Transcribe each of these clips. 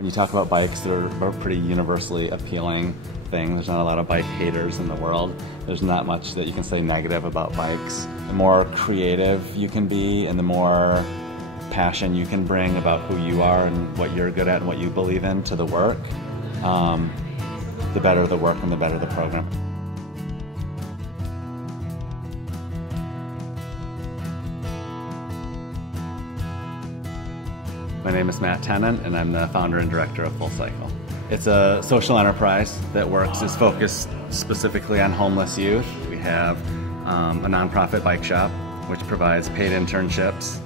When you talk about bikes, they're a pretty universally appealing thing. There's not a lot of bike haters in the world. There's not much that you can say negative about bikes. The more creative you can be and the more passion you can bring about who you are and what you're good at and what you believe in to the work, the better the work and the better the program. My name is Matt Tennant, and I'm the founder and director of Full Cycle. It's a social enterprise that is focused specifically on homeless youth. We have a nonprofit bike shop, which provides paid internships.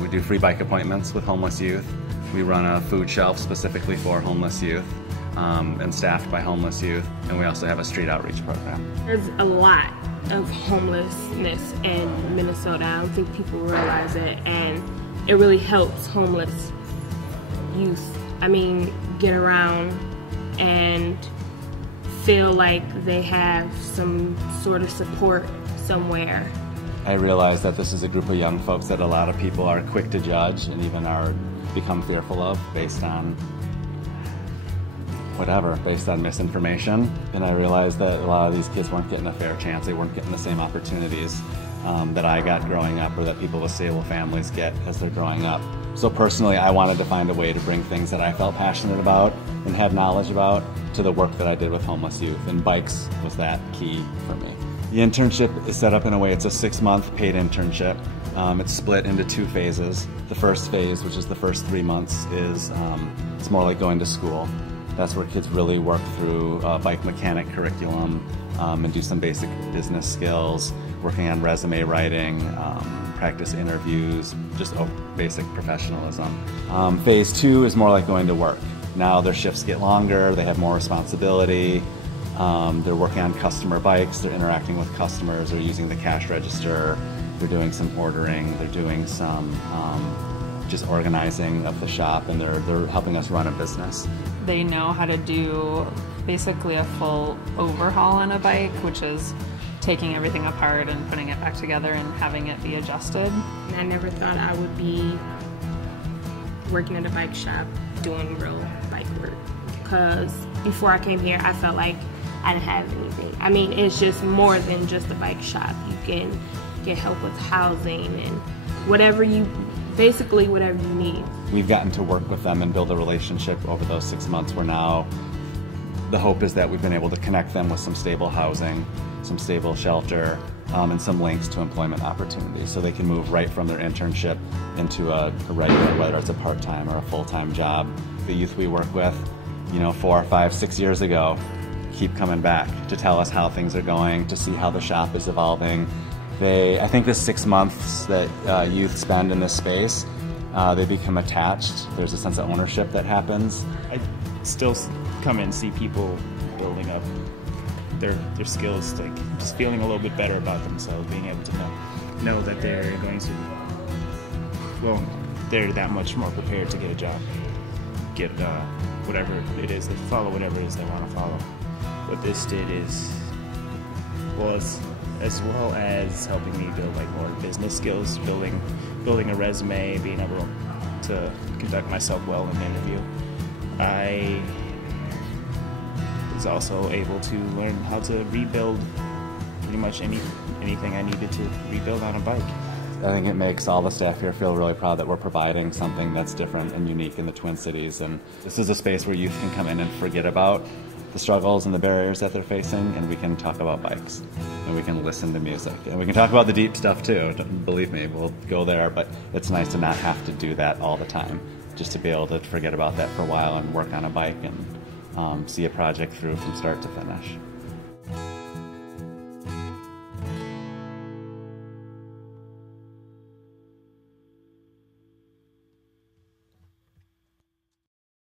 We do free bike appointments with homeless youth. We run a food shelf specifically for homeless youth and staffed by homeless youth. And we also have a street outreach program. There's a lot of homelessness in Minnesota. I don't think people realize it, and it really helps homeless youth, get around and feel like they have some sort of support somewhere. I realize that this is a group of young folks that a lot of people are quick to judge and even become fearful of based on misinformation. And I realized that a lot of these kids weren't getting a fair chance. They weren't getting the same opportunities that I got growing up or that people with stable families get as they're growing up. So personally, I wanted to find a way to bring things that I felt passionate about and had knowledge about to the work that I did with homeless youth, and bikes was that key for me. The internship is set up in a way, it's a 6-month paid internship. It's split into 2 phases. The first phase, which is the first 3 months, is it's more like going to school. That's where kids really work through a bike mechanic curriculum and do some basic business skills, working on resume writing, practice interviews, just basic professionalism. Phase 2 is more like going to work. Now their shifts get longer, they have more responsibility, they're working on customer bikes, they're interacting with customers, they're using the cash register, they're doing some ordering, they're doing some just organizing of the shop, and they're helping us run a business. They know how to do basically a full overhaul on a bike, which is taking everything apart and putting it back together and having it be adjusted. I never thought I would be working at a bike shop doing real bike work, because before I came here I felt like I didn't have anything. It's just more than just a bike shop. You can get help with housing and basically whatever you need. We've gotten to work with them and build a relationship over those 6 months where now the hope is that we've been able to connect them with some stable housing, some stable shelter, and some links to employment opportunities so they can move right from their internship into a regular, whether it's a part-time or a full-time job. The youth we work with, 4, 5, 6 years ago, keep coming back to tell us how things are going, to see how the shop is evolving. I think the 6 months that youth spend in this space, they become attached. There's a sense of ownership that happens. I still come and see people building up their skills, like just feeling a little bit better about themselves, being able to know that they're going to, they're that much more prepared to get a job, get whatever it is, follow whatever it is they want to follow. What this did is, as well as helping me build more business skills, building a resume, being able to conduct myself well in an interview, I was also able to learn how to rebuild pretty much anything I needed to rebuild on a bike. I think it makes all the staff here feel really proud that we're providing something that's different and unique in the Twin Cities, and this is a space where youth can come in and forget about the struggles and the barriers that they're facing, and we can talk about bikes, and we can listen to music, and we can talk about the deep stuff too. Believe me, we'll go there, but it's nice to not have to do that all the time, just to be able to forget about that for a while and work on a bike and see a project through from start to finish.